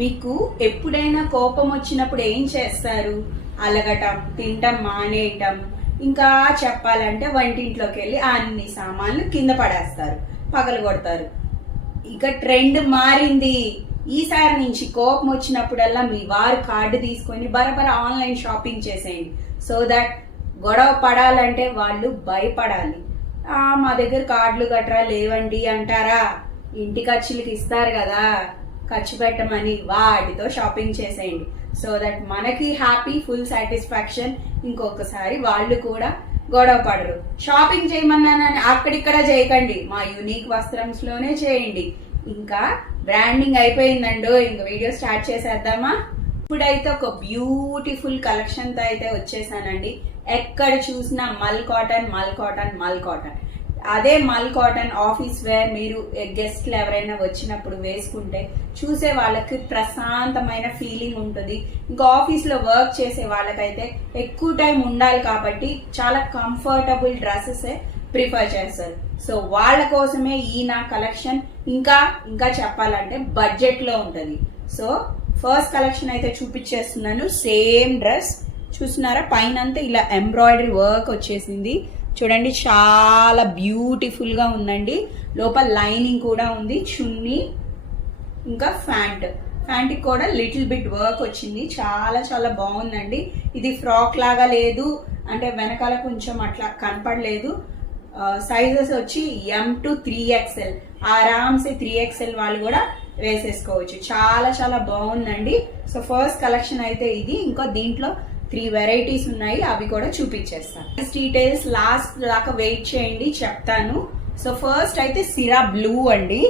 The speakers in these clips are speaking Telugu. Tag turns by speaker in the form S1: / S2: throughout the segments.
S1: మీకు ఎప్పుడైనా కోపం వచ్చినప్పుడు ఏం చేస్తారు? అలగటం తినటం మానేయటం ఇంకా చెప్పాలంటే వంటింట్లోకి వెళ్ళి అన్ని సామాన్లు కింద పడేస్తారు పగలు కొడతారు. ఇక ట్రెండ్ మారింది. ఈసారి నుంచి కోపం వచ్చినప్పుడల్లా మీ వారు కార్డు తీసుకొని బరబర ఆన్లైన్ షాపింగ్ చేసేయండి. సో దట్ గొడవ పడాలంటే వాళ్ళు భయపడాలి. మా దగ్గర కార్డులు గట్రా లేవండి అంటారా? ఇంటి ఖర్చులకి ఇస్తారు కదా. ఖర్చు పెట్టమని వాటితో షాపింగ్ చేసేయండి. సో దట్ మనకి హ్యాపీ ఫుల్ సాటిస్ఫాక్షన్ ఇంకొకసారి వాళ్ళు కూడా గొడవ పడరు. షాపింగ్ చేయమన్నానని అక్కడిక్కడ చేయకండి. మా యూనిక్ వస్త్రంస్లోనే చేయండి. ఇంకా బ్రాండింగ్ అయిపోయిందండో ఇంక వీడియో స్టార్ట్ చేసేద్దామా? ఇప్పుడైతే ఒక బ్యూటిఫుల్ కలెక్షన్తో అయితే వచ్చేసానండి. ఎక్కడ చూసినా మల్ కాటన్ మల్ కాటన్ మల్ కాటన్. అదే మల్ కాటన్ ఆఫీస్ వేర్ మీరు గెస్ట్లు ఎవరైనా వచ్చినప్పుడు వేసుకుంటే చూసే వాళ్ళకి ప్రశాంతమైన ఫీలింగ్ ఉంటుంది. ఇంకా ఆఫీస్లో వర్క్ చేసే వాళ్ళకైతే ఎక్కువ టైం ఉండాలి కాబట్టి చాలా కంఫర్టబుల్ డ్రెస్సెస్ ప్రిఫర్ చేస్తారు. సో వాళ్ళ కోసమే ఈ నా కలెక్షన్. ఇంకా ఇంకా చెప్పాలంటే బడ్జెట్లో ఉంటుంది. సో ఫస్ట్ కలెక్షన్ అయితే చూపించేస్తున్నాను. Same dress. చూస్తున్నారా? పైన అంతా ఇలా ఎంబ్రాయిడరీ వర్క్ వచ్చేసింది. చూడండి చాలా బ్యూటిఫుల్గా ఉందండి. లోపల లైనింగ్ కూడా ఉంది. చున్నీ ఇంకా ఫ్యాంట్. ఫ్యాంట్కి కూడా లిటిల్ బిట్ వర్క్ వచ్చింది. చాలా చాలా బాగుందండి. ఇది ఫ్రాక్ లాగా లేదు. అంటే వెనకాల కొంచెం అట్లా కనపడలేదు. సైజెస్ వచ్చి ఎం టు త్రీ ఎక్స్ఎల్ ఆరామ్సే త్రీ ఎక్స్ఎల్ వాళ్ళు కూడా వేసేసుకోవచ్చు. చాలా చాలా బాగుందండి. సో ఫస్ట్ కలెక్షన్ అయితే ఇది. ఇంకా దీంట్లో త్రీ వెరైటీస్ ఉన్నాయి అవి కూడా చూపించేస్తాను. డీటెయిల్స్ లాస్ట్ దాకా వెయిట్ చేయండి చెప్తాను. సో ఫస్ట్ అయితే సిరా బ్లూ అండి.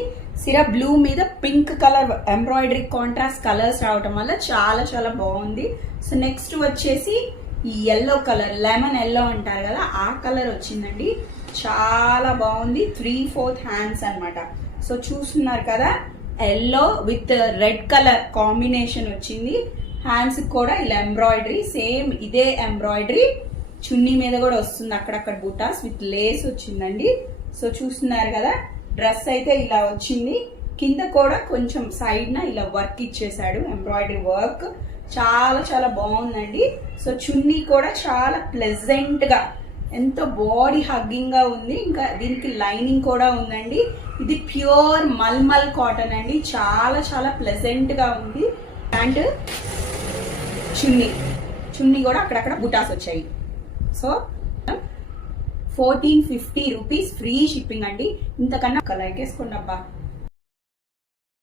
S1: సిరా బ్లూ మీద pink colour embroidery contrast colours రావటం వల్ల చాలా చాలా బాగుంది. సో నెక్స్ట్ వచ్చేసి ఈ ఎల్లో కలర్ లెమన్ ఎల్లో అంటారు కదా ఆ కలర్ వచ్చిందండి. చాలా బాగుంది. త్రీ ఫోర్త్ హ్యాండ్స్ అన్నమాట. సో చూస్తున్నారు కదా yellow with red colour combination వచ్చింది. హ్యాండ్స్ కూడా ఇలా ఎంబ్రాయిడరీ సేమ్ ఇదే ఎంబ్రాయిడరీ చున్నీ మీద కూడా వస్తుంది అక్కడక్కడ బుటాస్ విత్ లేస్ వచ్చిందండి. సో చూస్తున్నారు కదా డ్రెస్ అయితే ఇలా వచ్చింది. కింద కూడా కొంచెం సైడ్న ఇలా వర్క్ ఇచ్చేసాడు ఎంబ్రాయిడరీ వర్క్ చాలా చాలా బాగుందండి. సో చున్నీ కూడా చాలా ప్లెజెంట్గా ఎంతో బాడీ హగ్గింగ్గా ఉంది. ఇంకా దీనికి లైనింగ్ కూడా ఉందండి. ఇది ప్యూర్ మల్మల్ కాటన్ అండి. చాలా చాలా ప్లెజెంట్గా ఉంది. అండ్ చున్నీ. చున్నీ కూడా అక్కడక్కడ బుటాస్ వచ్చాయి. So fourteen fifty rupees free shipping అండి. ఇంతకన్నా ఒక లైక్ వేసుకోండి అబ్బా